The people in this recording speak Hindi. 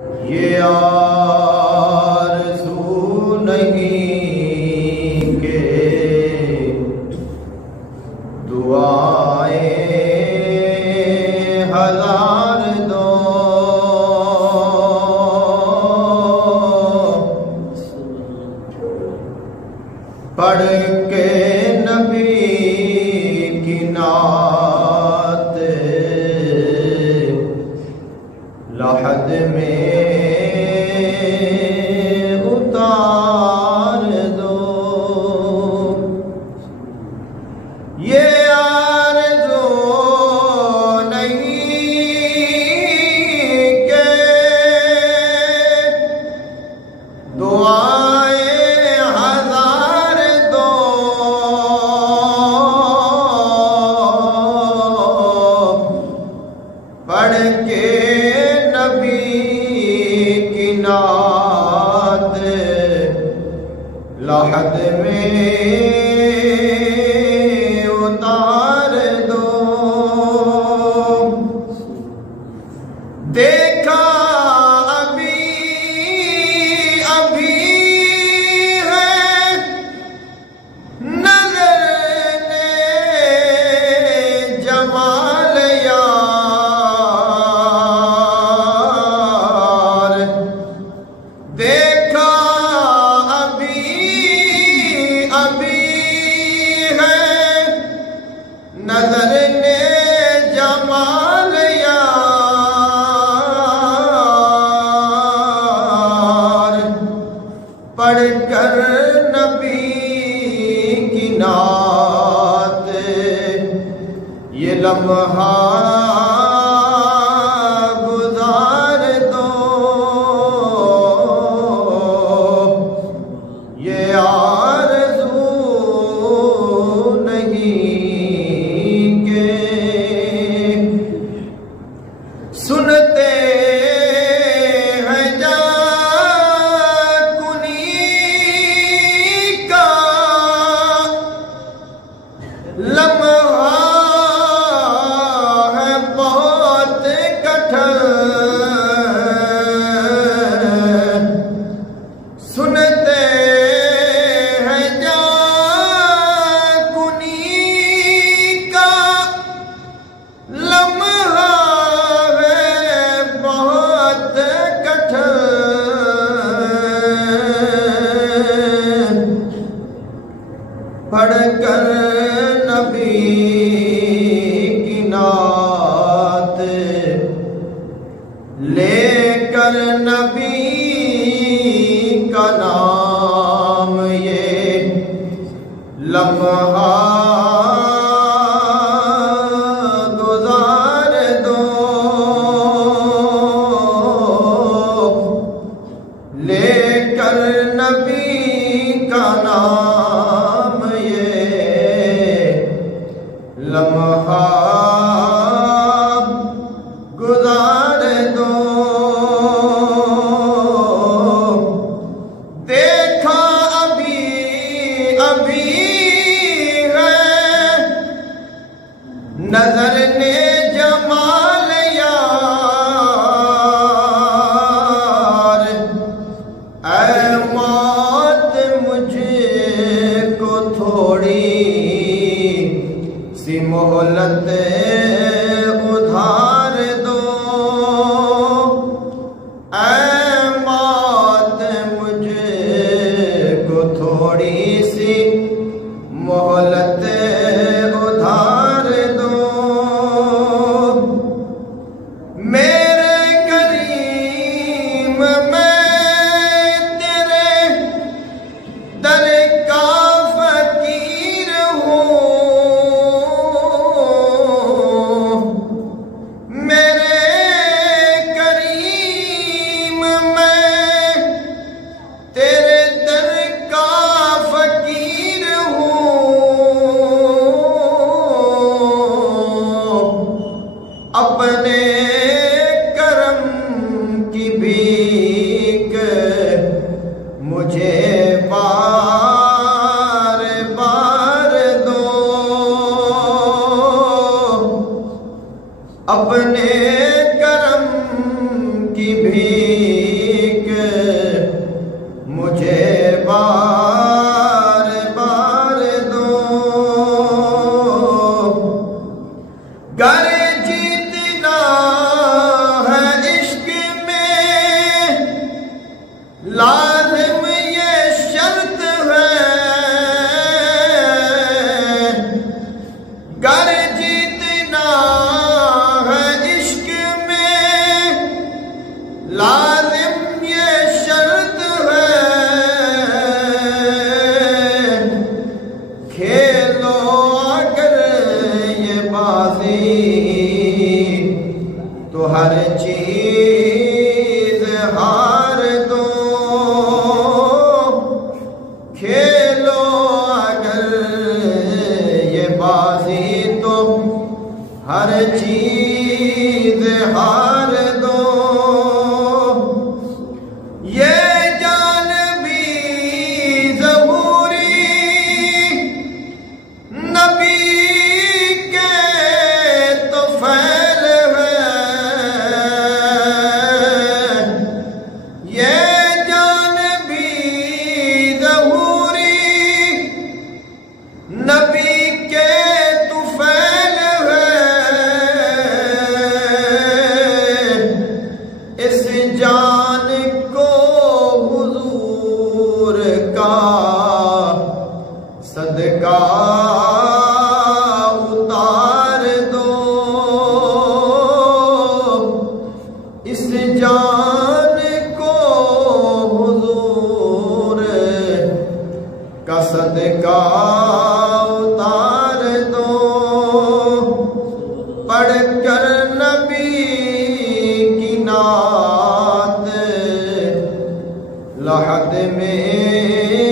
ये आरज़ू नहीं के दुआएं हजार दो, पढ़ के नबी की नात लहद में उतार दो। ये आरज़ू नहीं के दुआएं हजार दो, पढ़ के नबी की नात लहद में उतार दो। देखा अभी अभी है नजर ने जमाल यार, देखा अभी अभी है नजर ने जमाल यार, पढ़कर नबी की नात ये लम्हा गुजार दो। ये आरज़ू नहीं के सुनते हैं जाकुनी का लम्हा है बहुत कठिन, सुनते हैं जाकुनी का लम्हा है बहुत कठिन, पढ़कर नबी की नात लेकर नबी का नाम ये लम्हा गुजार दो। लेकर नबी का नाम ये लम्हा गुजार दो। देखा अभी अभी है नजर ने जमाल यार, ऐ मौत मुझको थोड़ी सी मोहलत उधार दो। ऐ मौत मुझको थोड़ी सी मोहलत उधार दो। मेरे करीम मैं तेरे दर का फकीर हूँ, मेरे करीम लाजिम ये शर्त है, खेलो अगर ये बाजी तो हर चीज हार दो। खेलो अगर ये बाजी तो हर चीज हार दो। ये जान भी ज़हूरी नबी के तो फैल है। ये जान भी ज़हूरी नबी के तो फैल है। इस जान को हुजूर का सदका उतार दो। इस जान को हुजूर का सदका उतार दो। पढ़कर नबी की नात लहद में